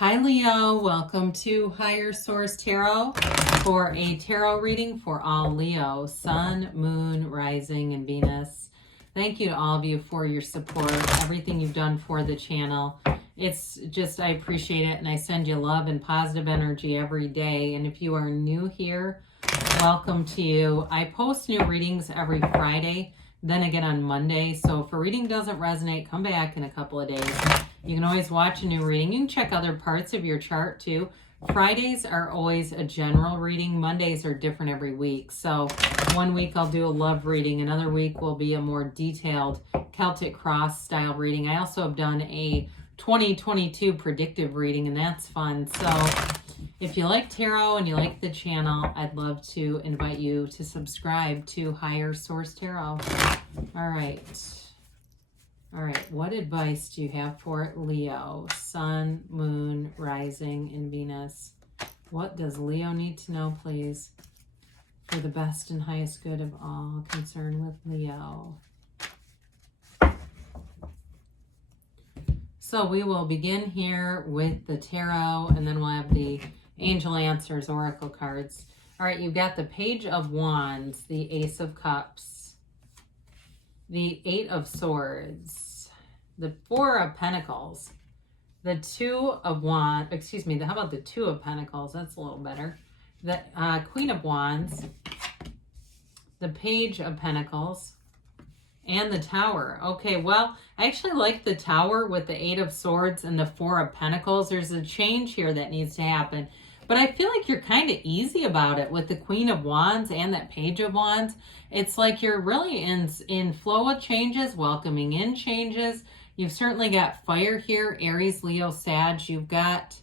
Hi Leo, welcome to Higher Source Tarot for a tarot reading for all Leo, Sun, Moon, Rising, and Venus. Thank you to all of you for your support, everything you've done for the channel. It's just, I appreciate it, and I send you love and positive energy every day. And if you are new here, welcome to you. I post new readings every Friday, then again on Monday. So if a reading doesn't resonate, come back in a couple of days. You can always watch a new reading. You can check other parts of your chart too. Fridays are always a general reading. Mondays are different every week. So one week I'll do a love reading. Another week will be a more detailed Celtic Cross style reading. I also have done a 2022 predictive reading, and that's fun. So if you like tarot and you like the channel, I'd love to invite you to subscribe to Higher Source Tarot. All right. What advice do you have for Leo, Sun, Moon, Rising, and Venus? What does Leo need to know, please, for the best and highest good of all concerned with Leo? So we will begin here with the tarot, and then we'll have the Angel Answers Oracle cards. All right, you've got the Page of Wands, the Ace of Cups, the Eight of Swords, the Four of Pentacles, the Two of Wands, how about the Two of Pentacles? That's a little better. The Queen of Wands, the Page of Pentacles, and the Tower. Okay, well, I actually like the Tower with the Eight of Swords and the Four of Pentacles. There's a change here that needs to happen. But I feel like you're kind of easy about it with the Queen of Wands and that Page of Wands. It's like you're really in flow of changes, welcoming in changes. You've certainly got fire here, Aries, Leo, Sag. You've got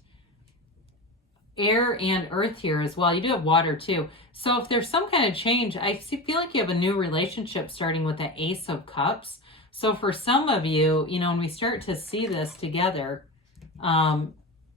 air and earth here as well. You do have water too. So if there's some kind of change, I feel like you have a new relationship starting with the Ace of Cups. So for some of you, when we start to see this together,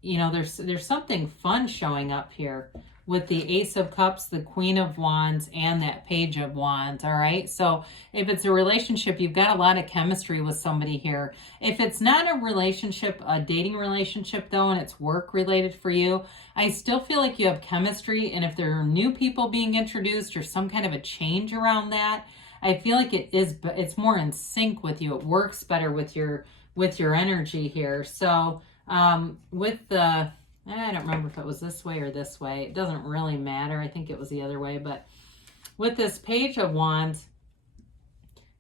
there's something fun showing up here with the Ace of Cups, the Queen of Wands, and that Page of Wands, all right? So if it's a relationship, you've got a lot of chemistry with somebody here. If it's not a relationship, a dating relationship though, and it's work related for you, I still feel like you have chemistry. And if there are new people being introduced or some kind of a change around that, I feel like it's more in sync with you. It works better with your energy here. So with the, I don't remember if it was this way or this way. It doesn't really matter. I think it was the other way. But with this Page of Wands,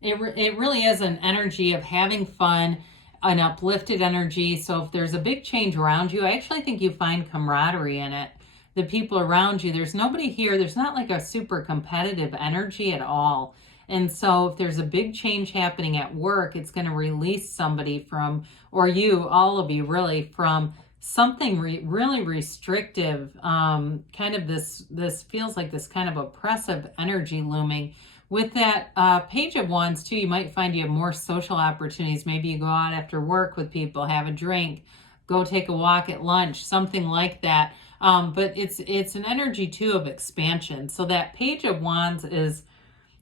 it really is an energy of having fun, an uplifted energy. So if there's a big change around you, I actually think you find camaraderie in it. The people around you, there's nobody here. There's not like a super competitive energy at all. And so if there's a big change happening at work, it's going to release somebody from, or you, all of you really, from something really restrictive, kind of this feels like this kind of oppressive energy looming. With that Page of Wands too, you might find you have more social opportunities. Maybe you go out after work with people, have a drink, go take a walk at lunch, something like that. But it's an energy too of expansion. So that Page of Wands is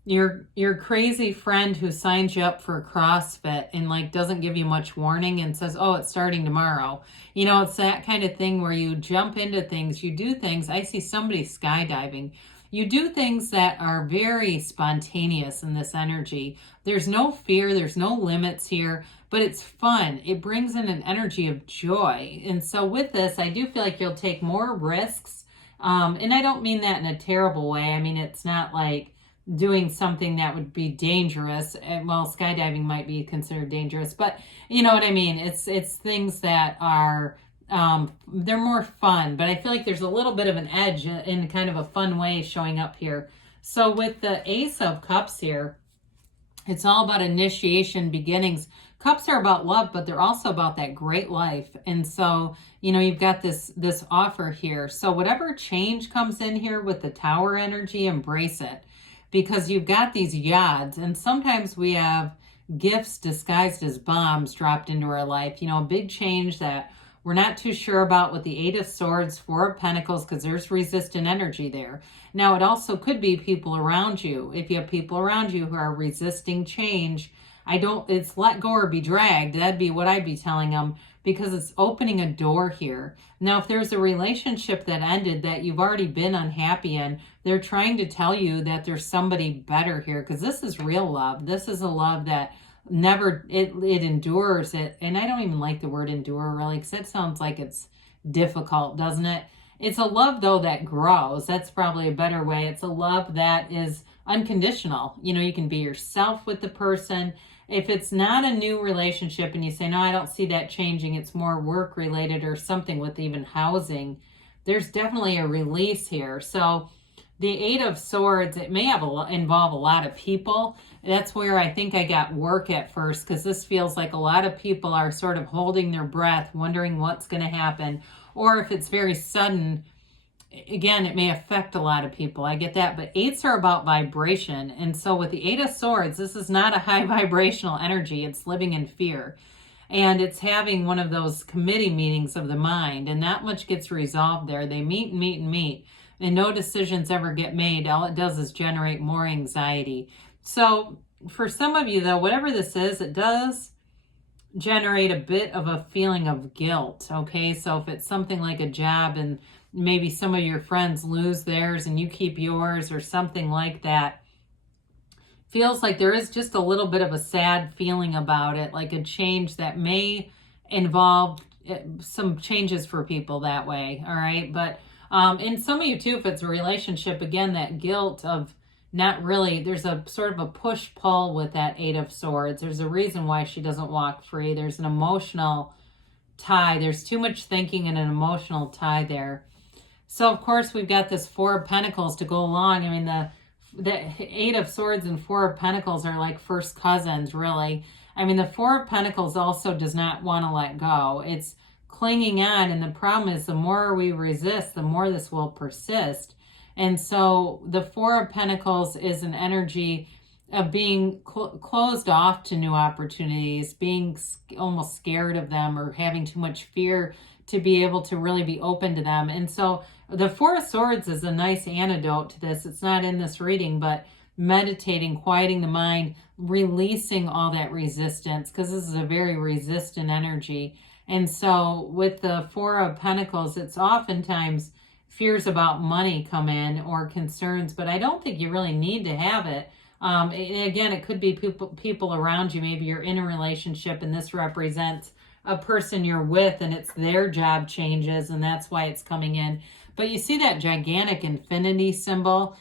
your crazy friend who signs you up for a CrossFit and like doesn't give you much warning and says, oh, it's starting tomorrow. It's that kind of thing where you jump into things, you do things. I see somebody skydiving. You do things that are very spontaneous in this energy. There's no fear, there's no limits here, but it's fun. It brings in an energy of joy. And so with this, I do feel like you'll take more risks. And I don't mean that in a terrible way. I mean, it's not like doing something that would be dangerous. Well, skydiving might be considered dangerous, but you know what I mean? It's things that are, they're more fun, but I feel like there's a little bit of an edge in kind of a fun way showing up here. So with the Ace of Cups here, it's all about initiation, beginnings. Cups are about love, but they're also about that great life. And so, you've got this offer here. So whatever change comes in here with the Tower energy, embrace it. Because you've got these yads, and sometimes we have gifts disguised as bombs dropped into our life. A big change that we're not too sure about with the Eight of Swords, Four of Pentacles, because there's resistant energy there. Now, it also could be people around you. If you have people around you who are resisting change, it's let go or be dragged. That'd be what I'd be telling them, because it's opening a door here. Now, if there's a relationship that ended that you've already been unhappy in, they're trying to tell you that there's somebody better here, because this is real love. This is a love that never, it endures it. And I don't even like the word endure really, because it sounds like it's difficult, doesn't it? It's a love though that grows. That's probably a better way. It's a love that is unconditional. You know, you can be yourself with the person. If it's not a new relationship and you say, no, I don't see that changing, it's more work related or something with even housing, there's definitely a release here. So the Eight of Swords, it may have involve a lot of people. That's where I think I got work at first, because this feels like a lot of people are sort of holding their breath, wondering what's going to happen. Or if it's very sudden, again, it may affect a lot of people. I get that. But eights are about vibration. And so with the Eight of Swords, this is not a high vibrational energy. It's living in fear. And it's having one of those committee meetings of the mind. And not much gets resolved there. They meet and meet and meet. And no decisions ever get made. All it does is generate more anxiety. So for some of you, though, whatever this is, it does generate a bit of a feeling of guilt, okay? So if it's something like a job and maybe some of your friends lose theirs and you keep yours or something like that, feels like there is just a little bit of a sad feeling about it, like a change that may involve some changes for people that way, all right? But and some of you too, if it's a relationship, again, that guilt of not really, there's a sort of a push-pull with that Eight of Swords. There's a reason why she doesn't walk free. There's an emotional tie. There's too much thinking and an emotional tie there. So, of course, we've got this Four of Pentacles to go along. I mean, the Eight of Swords and Four of Pentacles are like first cousins, really. I mean, the Four of Pentacles also does not want to let go. It's clinging on, and the problem is the more we resist, the more this will persist. And so the Four of Pentacles is an energy of being closed off to new opportunities, being almost scared of them or having too much fear to be able to really be open to them. And so the Four of Swords is a nice antidote to this. It's not in this reading, but meditating, quieting the mind, releasing all that resistance, because this is a very resistant energy. And so with the Four of Pentacles, it's oftentimes fears about money come in or concerns, but I don't think you really need to have it. Again, it could be people around you. Maybe you're in a relationship and this represents a person you're with and it's their job changes and that's why it's coming in. But you see that gigantic infinity symbol?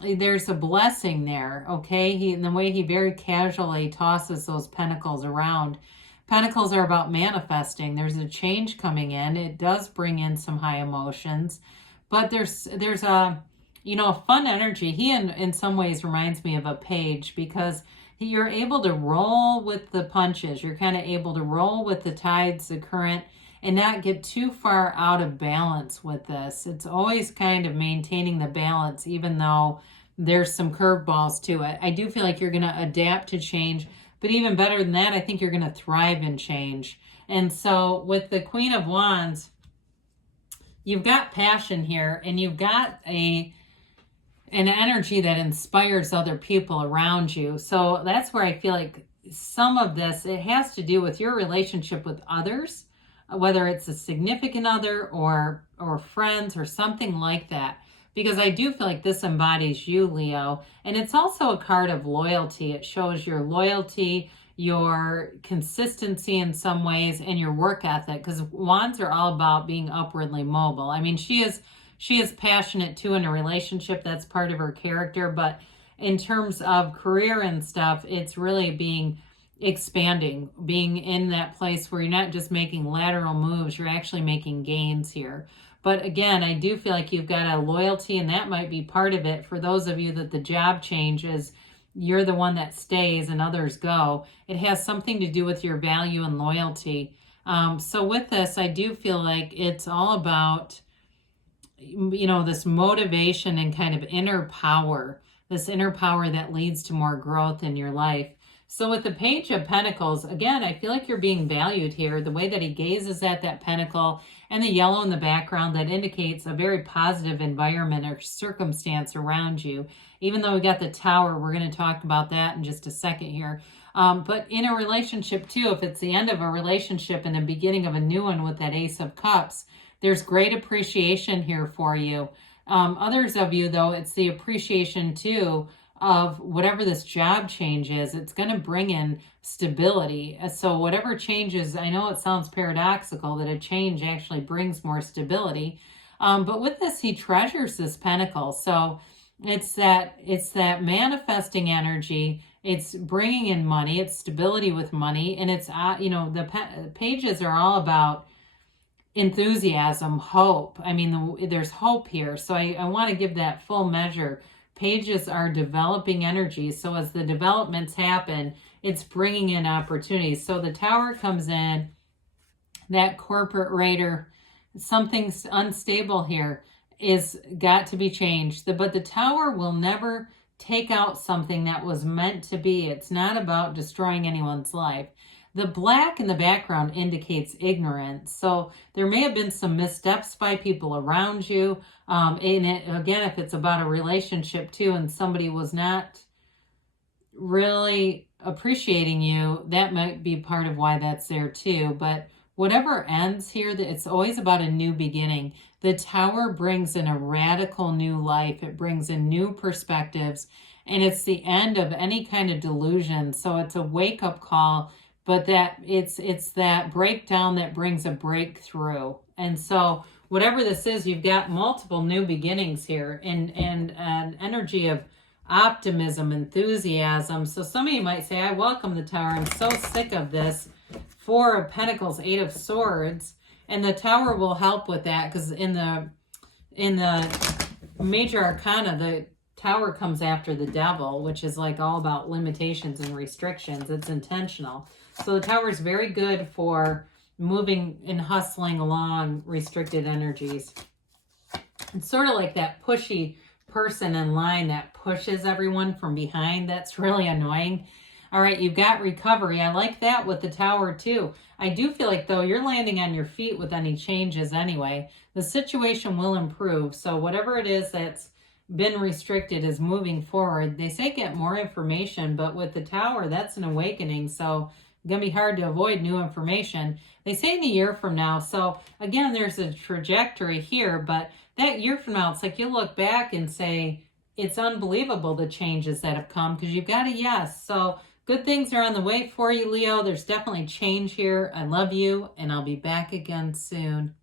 There's a blessing there, okay? In the way he very casually tosses those pentacles around. Pentacles are about manifesting. There's a change coming in. It does bring in some high emotions, but there's a, you know, a fun energy. He in some ways reminds me of a page, because you're able to roll with the punches. You're kind of able to roll with the tides, the current, and not get too far out of balance with this. It's always kind of maintaining the balance, even though there's some curveballs to it. I do feel like you're going to adapt to change, but even better than that, I think you're going to thrive in change. And so with the Queen of Wands, you've got passion here, and you've got an energy that inspires other people around you. So that's where I feel like some of this, it has to do with your relationship with others, whether it's a significant other or friends or something like that. Because I do feel like this embodies you, Leo. And it's also a card of loyalty. It shows your loyalty, your consistency in some ways, and your work ethic. Because wands are all about being upwardly mobile. I mean, she is passionate too in a relationship. That's part of her character. But in terms of career and stuff, it's really expanding, being in that place where you're not just making lateral moves, you're actually making gains here. But again, I do feel like you've got a loyalty, and that might be part of it. For those of you that the job changes, you're the one that stays and others go. It has something to do with your value and loyalty. So with this, I do feel like it's all about, you know, this motivation and kind of inner power, this inner power that leads to more growth in your life. So with the Page of Pentacles, again, I feel like you're being valued here. The way that he gazes at that pentacle and the yellow in the background, that indicates a very positive environment or circumstance around you. Even though we got the Tower, we're going to talk about that in just a second here. But in a relationship too, if it's the end of a relationship and the beginning of a new one with that Ace of Cups, there's great appreciation here for you. Others of you, though, it's the appreciation too of whatever this job change is. It's going to bring in stability. So whatever changes, I know it sounds paradoxical that a change actually brings more stability. But with this, he treasures this pentacle. So it's that manifesting energy. It's bringing in money. It's stability with money. And it's, the pages are all about enthusiasm, hope. I mean, there's hope here. So I want to give that full measure. Pages are developing energy. So as the developments happen, it's bringing in opportunities. So the Tower comes in, that corporate raider, something's unstable here is got to be changed. But the Tower will never take out something that was meant to be. It's not about destroying anyone's life. The black in the background indicates ignorance. So there may have been some missteps by people around you. And again, if it's about a relationship too, and somebody was not really appreciating you, that might be part of why that's there too. But whatever ends here, it's always about a new beginning. The Tower brings in a radical new life. It brings in new perspectives, and it's the end of any kind of delusion. So it's a wake-up call, but that it's that breakdown that brings a breakthrough. And so whatever this is, you've got multiple new beginnings here, and an energy of optimism, enthusiasm. So some of you might say, I welcome the Tower. I'm so sick of this. Four of Pentacles, Eight of Swords, and the Tower will help with that, because in the major arcana, the Tower comes after the Devil, which is like all about limitations and restrictions. It's intentional. So the Tower is very good for moving and hustling along restricted energies. It's sort of like that pushy person in line that pushes everyone from behind. That's really annoying. All right, you've got recovery. I like that with the Tower too. I do feel like, though, you're landing on your feet with any changes anyway. The situation will improve. So whatever it is that's been restricted is moving forward. They say get more information, but with the Tower, that's an awakening. So it's going to be hard to avoid new information. They say in a year from now. So again, there's a trajectory here, but that year from now, it's like you look back and say, it's unbelievable the changes that have come, because you've got a yes. So good things are on the way for you, Leo. There's definitely change here. I love you, and I'll be back again soon.